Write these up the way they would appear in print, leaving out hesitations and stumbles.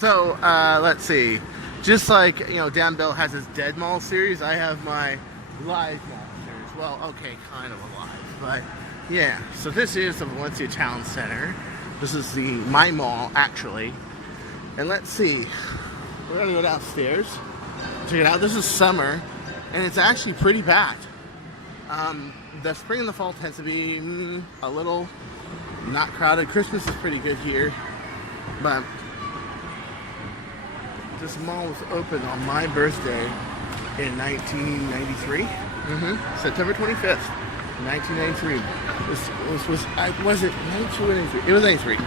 So, let's see. Just like, Dan Bell has his Dead Mall series, I have my Live Mall series. Well, okay, kind of alive, but yeah. So this is the Valencia Town Center. This is my mall, actually. And let's see. We're gonna go downstairs. Check it out. This is summer, and it's actually pretty packed. The spring and the fall tends to be a little not crowded. Christmas is pretty good here, but this mall was opened on my birthday in 1993. September 25th, 1993. This was, was it 92 or 93? It was 93.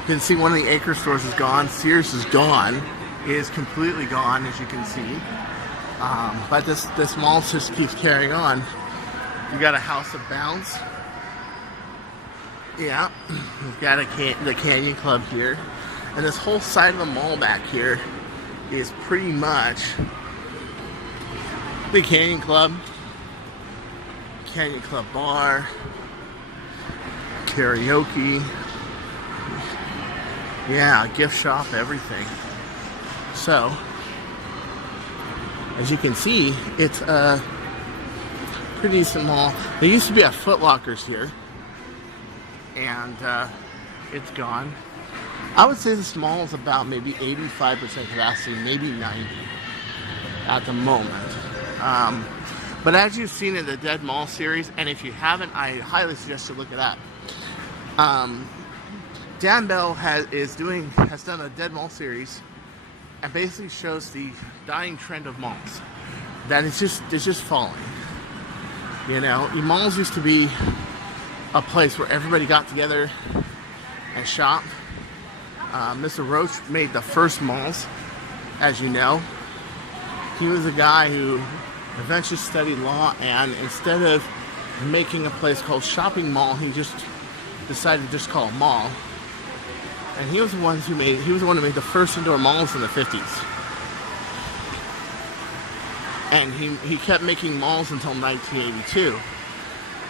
You can see one of the Acre stores is gone. Sears is gone. It is completely gone, as you can see. But this mall just keeps carrying on. You got a House of Bounce. Yeah, we've got the Canyon Club here. And this whole side of the mall back here is pretty much the Canyon Club bar, karaoke, yeah, gift shop, everything. So, as you can see, it's a pretty decent mall. There used to be a Foot Lockers here, and it's gone. I would say this mall is about maybe 85% capacity, maybe 90 at the moment. But as you've seen in the Dead Mall series, and if you haven't, I highly suggest you look it up. Dan Bell has done a Dead Mall series, and basically shows the dying trend of malls. That it's just falling. Malls used to be a place where everybody got together and shopped. Mr. Roach made the first malls, as you know. He was a guy who eventually studied law, and instead of making a place called Shopping Mall, he just decided to just call it mall. And he was the one who made the first indoor malls in the 50s. And he kept making malls until 1982.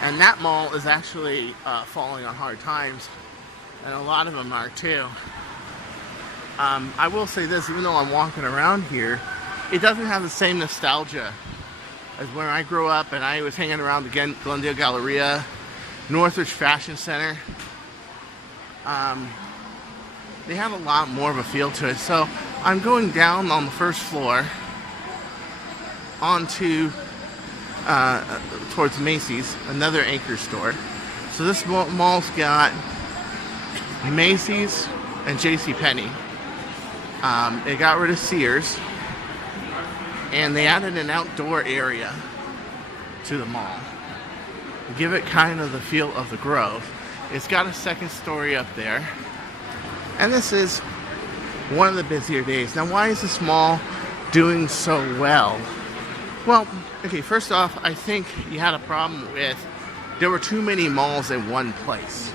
And that mall is actually falling on hard times, and a lot of them are too. I will say this, even though I'm walking around here, it doesn't have the same nostalgia as when I grew up and I was hanging around the Glendale Galleria, Northridge Fashion Center. They have a lot more of a feel to it. So I'm going down on the first floor onto towards Macy's, another Anchor store. So this mall's got Macy's and JCPenney. They got rid of Sears, and they added an outdoor area to the mall. Give it kind of the feel of the Grove. It's got a second story up there, and this is one of the busier days. Now, why is this mall doing so well? Well, okay, first off, I think you had a problem with there were too many malls in one place.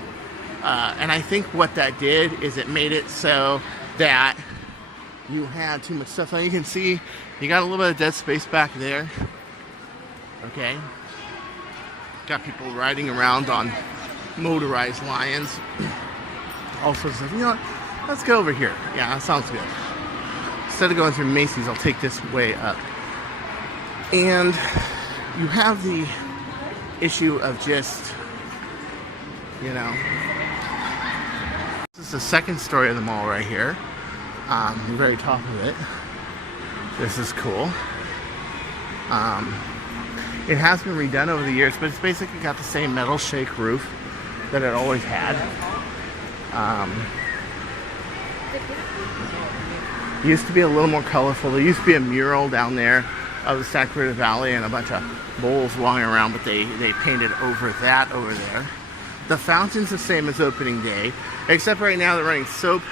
And I think what that did is it made it so that you had too much stuff. Now you can see you got a little bit of dead space back there. Okay. Got people riding around on motorized lions. All sorts of stuff. Let's go over here. Yeah, that sounds good. Instead of going through Macy's, I'll take this way up. And you have the issue of just, this is the second story of the mall right here. The very top of it. This is cool. It has been redone over the years, but it's basically got the same metal shake roof that it always had. It used to be a little more colorful. There used to be a mural down there of the Sacramento Valley and a bunch of bowls walking around, but they painted over that over there. The fountain's the same as opening day, except right now they're running soap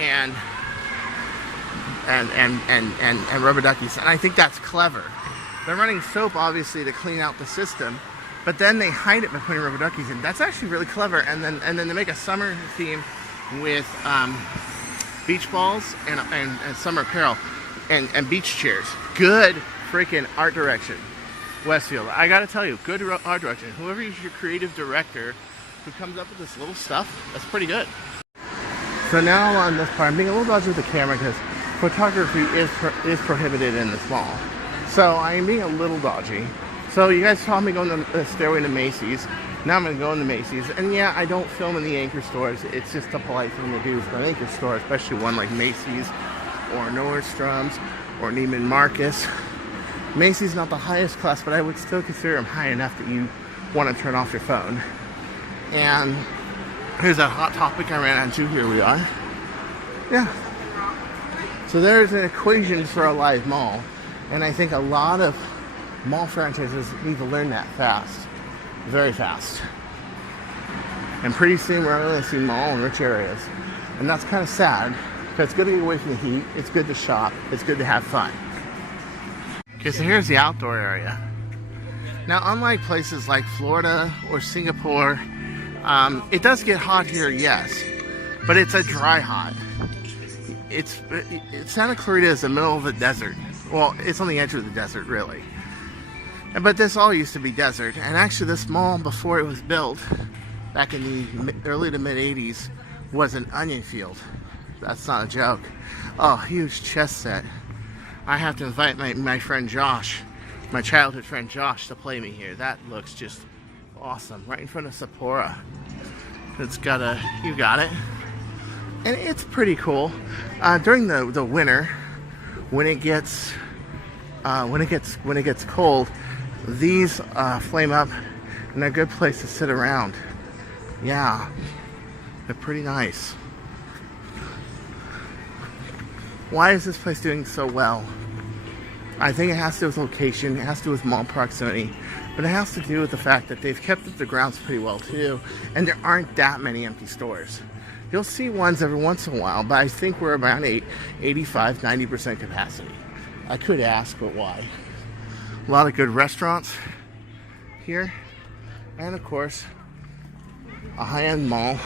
and rubber duckies, and I think that's clever. They're running soap obviously to clean out the system, but then they hide it by putting rubber duckies in. That's actually really clever. And then they make a summer theme with beach balls and summer apparel and beach chairs. Good freaking art direction, Westfield. I gotta tell you, good art direction. Whoever is your creative director who comes up with this little stuff, that's pretty good. So now I'm on this part. I'm being a little dodgy with the camera because photography is prohibited in this mall. So I'm being a little dodgy. So you guys saw me go on the stairway to Macy's. Now I'm going to go into Macy's. And yeah, I don't film in the anchor stores. It's just a polite thing to do for an anchor store, especially one like Macy's or Nordstrom's or Neiman Marcus. Macy's not the highest class, but I would still consider them high enough that you want to turn off your phone. And here's a hot topic I ran onto. Here we are. Yeah. So there's an equation for a live mall. And I think a lot of mall franchises need to learn that fast. Very fast. And pretty soon we're going to see mall in rich areas. And that's kind of sad. Because it's good to get away from the heat. It's good to shop. It's good to have fun. Okay, so here's the outdoor area. Now, unlike places like Florida or Singapore, it does get hot here, yes, but it's a dry hot. Santa Clarita is the middle of the desert. Well, it's on the edge of the desert, really. But this all used to be desert, and actually this mall, before it was built, back in the early to mid 80s, was an onion field. That's not a joke. Oh, huge chess set. I have to invite my friend Josh, my childhood friend Josh, to play me here. That looks just awesome. Right in front of Sapporo. It's got you got it. And it's pretty cool. During the winter, when it gets cold, these flame up, and they're a good place to sit around. Yeah, they're pretty nice. Why is this place doing so well? I think it has to do with location, it has to do with mall proximity, but it has to do with the fact that they've kept up the grounds pretty well too, and there aren't that many empty stores. You'll see ones every once in a while, but I think we're around 85-90% capacity. I could ask, but why? A lot of good restaurants here, and of course, a high-end mall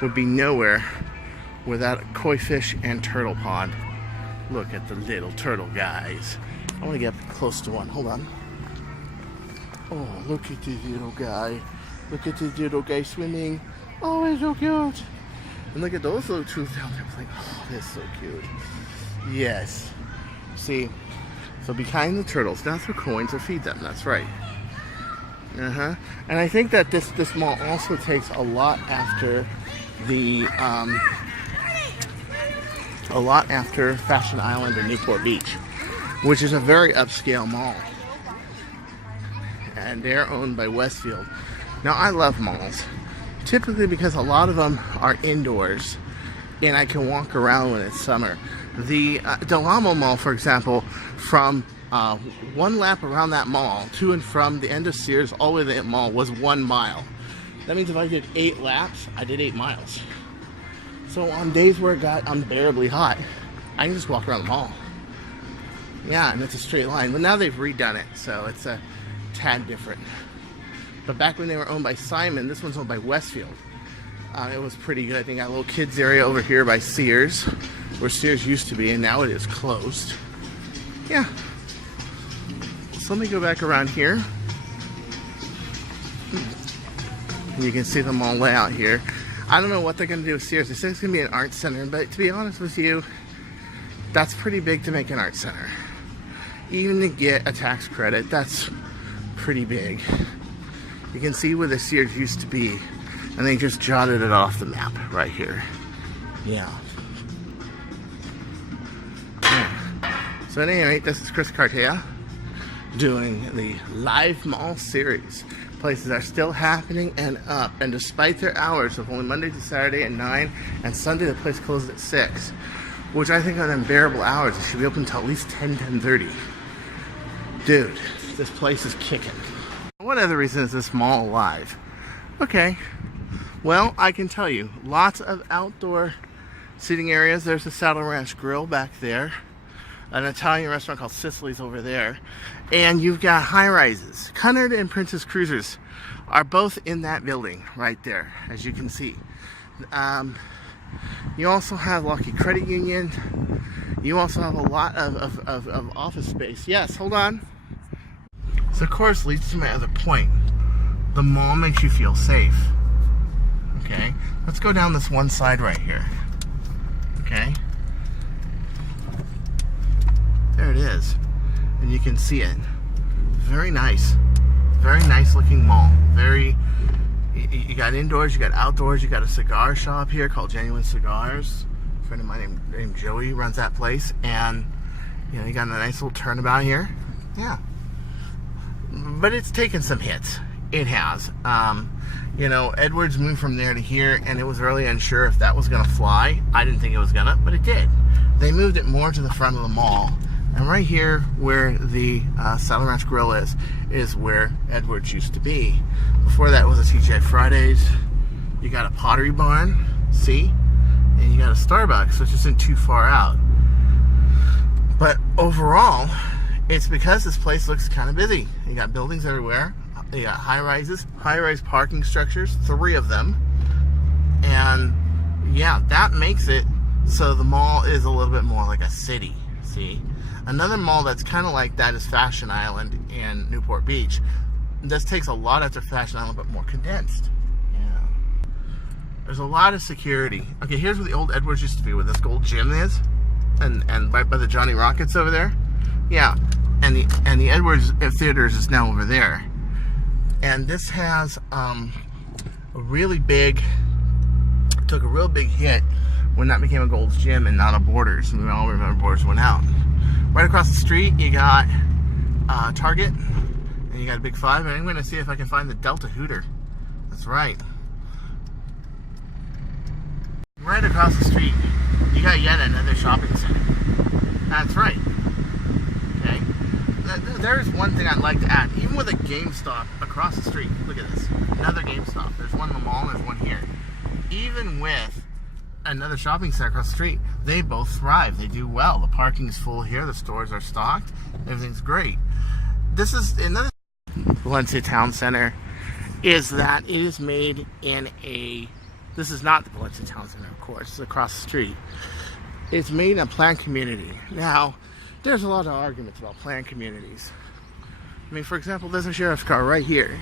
would be nowhere without a koi fish and turtle pond. Look at the little turtle guys. I want to get up close to one. Hold on. Oh, look at this little guy. Look at this little guy swimming. Oh, he's so cute. And look at those little tools down there playing. Oh, they're so cute. Yes. See? So behind the turtles, not through coins or feed them. That's right. And I think that this mall also takes a lot after the Fashion Island or Newport Beach, which is a very upscale mall, and they're owned by Westfield. Now, I love malls, typically because a lot of them are indoors, and I can walk around when it's summer. The Del Amo Mall, for example, from one lap around that mall to and from the end of Sears all the way to the mall was 1 mile. That means if I did 8 laps, I did 8 miles. So on days where it got unbearably hot, I can just walk around the mall. Yeah, and it's a straight line. But now they've redone it, so it's a tad different. But back when they were owned by Simon, this one's owned by Westfield. It was pretty good. They got a little kids area over here by Sears, where Sears used to be, and now it is closed. Yeah. So let me go back around here. And you can see the mall layout here. I don't know what they're going to do with Sears. They said it's going to be an art center, but to be honest with you, that's pretty big to make an art center. Even to get a tax credit, that's pretty big. You can see where the Sears used to be, and they just jotted it off the map right here. Yeah. So at any rate, this is Chris Cartea doing the live mall series. Places are still happening and up, and despite their hours of only Monday to Saturday at 9 and Sunday the place closes at 6, which I think are unbearable hours. It should be open until at least 10:30. Dude, this place is kicking. What other reason is this mall alive? Okay, well, I can tell you, lots of outdoor seating areas. There's the Saddle Ranch Grill back there, an Italian restaurant called Sicily's over there, and you've got high rises. Cunard and Princess Cruisers are both in that building right there, as you can see. You also have Lucky Credit Union. You also have a lot of office space. Yes, hold on. So of course leads to my other point. The mall makes you feel safe. Okay, let's go down this one side right here. Okay. There it is. And you can see it. Very nice. Very nice looking mall. You got indoors, you got outdoors, you got a cigar shop here called Genuine Cigars. A friend of mine named Joey runs that place. And, you got a nice little turnabout here. Yeah. But it's taken some hits. It has. Edwards moved from there to here, and it was really unsure if that was going to fly. I didn't think it was going to, but it did. They moved it more to the front of the mall. And right here, where the Saddle Ranch Grill is where Edwards used to be. Before that was a TGI Fridays. You got a Pottery Barn, see? And you got a Starbucks, which isn't too far out. But overall, it's because this place looks kind of busy. You got buildings everywhere. You got high-rise parking structures, 3 of them. And yeah, that makes it so the mall is a little bit more like a city, see? Another mall that's kind of like that is Fashion Island in Newport Beach. This takes a lot after Fashion Island, but more condensed. Yeah. There's a lot of security. Okay, here's where the old Edwards used to be, where this gold gym is. And right by the Johnny Rockets over there. Yeah. And the Edwards Theaters is now over there. And this has took a real big hit when that became a Gold's Gym and not a Borders. We all remember Borders went out. Right across the street, you got Target, and you got a Big 5, and I'm going to see if I can find the Delta Hooter. That's right. Right across the street, you got yet another shopping center. That's right. Okay. There's one thing I'd like to add. Even with a GameStop across the street, look at this. Another GameStop. There's one in the mall and there's one here. Even with another shopping center across the street, they both thrive. They do well. The parking is full here. The stores are stocked. Everything's great. This is another Valencia Town Center, is that it is made in a... This is not the Valencia Town Center, of course. It's across the street. It's made in a planned community. Now, there's a lot of arguments about planned communities. I mean, for example, there's a sheriff's car right here.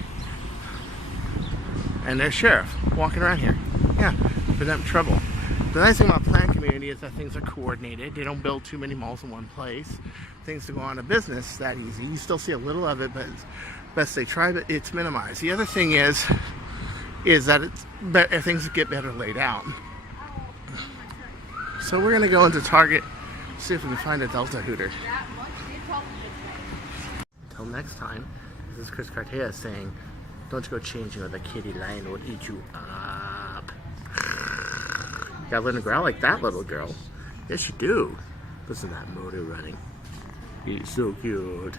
And there's sheriff walking around here. Yeah, prevent trouble. The nice thing about planned community is that things are coordinated. They don't build too many malls in one place. Things to go on a business that easy. You still see a little of it, but it's best they try, but it's minimized. The other thing is that things get better laid out. So we're gonna go into Target, see if we can find a Delta Hooter. Until next time, this is Chris Cartea saying, don't you go changing or the kitty lion will eat you up. You gotta learn to growl like that, little girl. Yes, you do. Listen to that motor running. He's so cute.